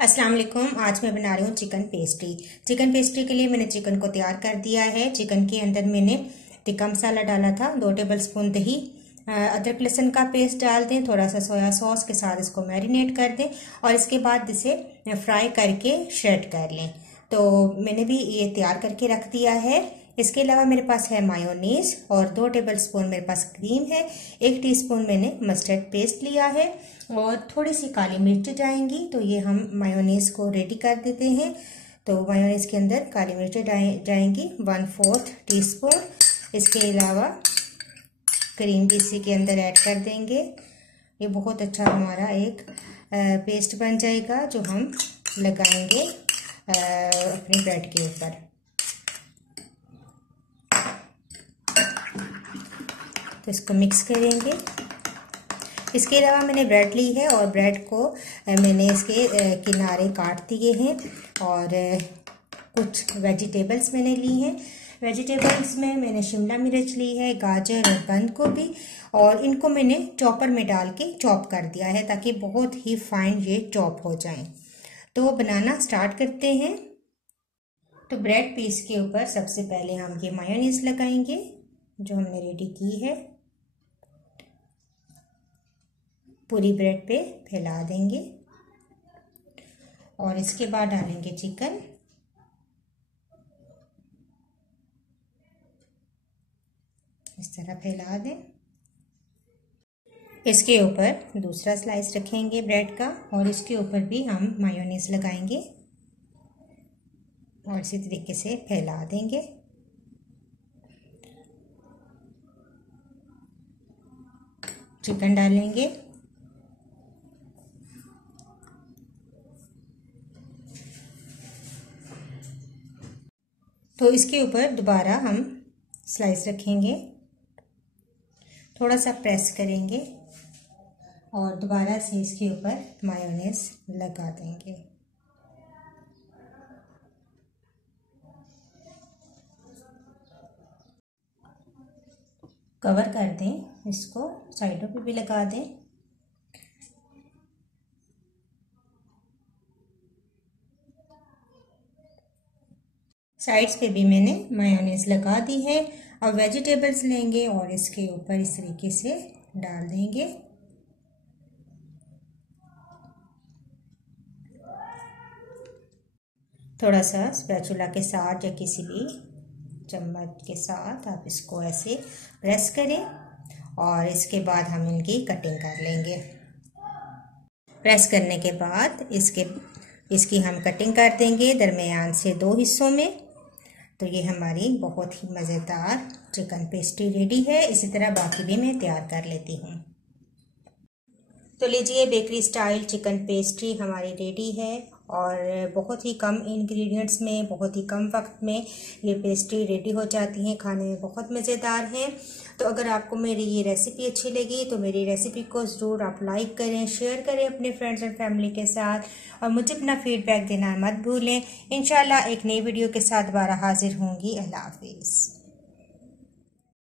अस्सलाम वालेकुम। आज मैं बना रही हूँ चिकन पेस्ट्री। चिकन पेस्ट्री के लिए मैंने चिकन को तैयार कर दिया है। चिकन के अंदर मैंने टिक्का मसाला डाला था, 2 टेबलस्पून दही, अदरक लहसुन का पेस्ट डाल दें, थोड़ा सा सोया सॉस के साथ इसको मैरिनेट कर दें और इसके बाद इसे फ्राई करके श्रेड कर लें। तो मैंने भी ये तैयार करके रख दिया है। इसके अलावा मेरे पास है मायोनीज और 2 टेबलस्पून मेरे पास क्रीम है, 1 टीस्पून मैंने मस्टर्ड पेस्ट लिया है और थोड़ी सी काली मिर्च जाएंगी। तो ये हम मायोनीज को रेडी कर देते हैं। तो मायोनीज के अंदर काली मिर्च जाएंगी 1/4 टीस्पून। इसके अलावा क्रीम भी इसी के अंदर ऐड कर देंगे। ये बहुत अच्छा हमारा एक पेस्ट बन जाएगा जो हम लगाएंगे अपने ब्रेड के ऊपर। तो इसको मिक्स करेंगे। इसके अलावा मैंने ब्रेड ली है और ब्रेड को मैंने इसके किनारे काट दिए हैं और कुछ वेजिटेबल्स मैंने ली हैं। वेजिटेबल्स में मैंने शिमला मिर्च ली है, गाजर और बंद गोभी, और इनको मैंने चॉपर में डाल के चॉप कर दिया है ताकि बहुत ही फाइन ये चॉप हो जाएं। तो बनाना स्टार्ट करते हैं। तो ब्रेड पीस के ऊपर सबसे पहले हम ये मायोनीज लगाएंगे जो हमने रेडी की है। पूरी ब्रेड पे फैला देंगे और इसके बाद डालेंगे चिकन। इस तरह फैला दें। इसके ऊपर दूसरा स्लाइस रखेंगे ब्रेड का और इसके ऊपर भी हम मायोनीज लगाएंगे और इसी तरीके से फैला देंगे। चिकन डालेंगे, तो इसके ऊपर दोबारा हम स्लाइस रखेंगे, थोड़ा सा प्रेस करेंगे और दोबारा से इसके ऊपर मायोनीज लगा देंगे। कवर कर दें, इसको साइडों पे भी लगा दें। साइड्स पे भी मैंने मायोनीज लगा दी है। अब वेजिटेबल्स लेंगे और इसके ऊपर इस तरीके से डाल देंगे। थोड़ा सा स्पैचुला के साथ या किसी भी चम्मच के साथ आप इसको ऐसे प्रेस करें और इसके बाद हम इनकी कटिंग कर लेंगे। प्रेस करने के बाद इसकी हम कटिंग कर देंगे दरमियान से 2 हिस्सों में। तो ये हमारी बहुत ही मज़ेदार चिकन पेस्ट्री रेडी है। इसी तरह बाकी भी मैं तैयार कर लेती हूँ। तो लीजिए, बेकरी स्टाइल चिकन पेस्ट्री हमारी रेडी है और बहुत ही कम इंग्रेडिएंट्स में, बहुत ही कम वक्त में ये पेस्ट्री रेडी हो जाती हैं। खाने में बहुत मज़ेदार हैं। तो अगर आपको मेरी ये रेसिपी अच्छी लगी तो मेरी रेसिपी को ज़रूर आप लाइक करें, शेयर करें अपने फ्रेंड्स एंड फैमिली के साथ और मुझे अपना फीडबैक देना मत भूलें। इंशाल्लाह एक नई वीडियो के साथ दोबारा हाजिर होंगी। अल्लाह हाफिज़।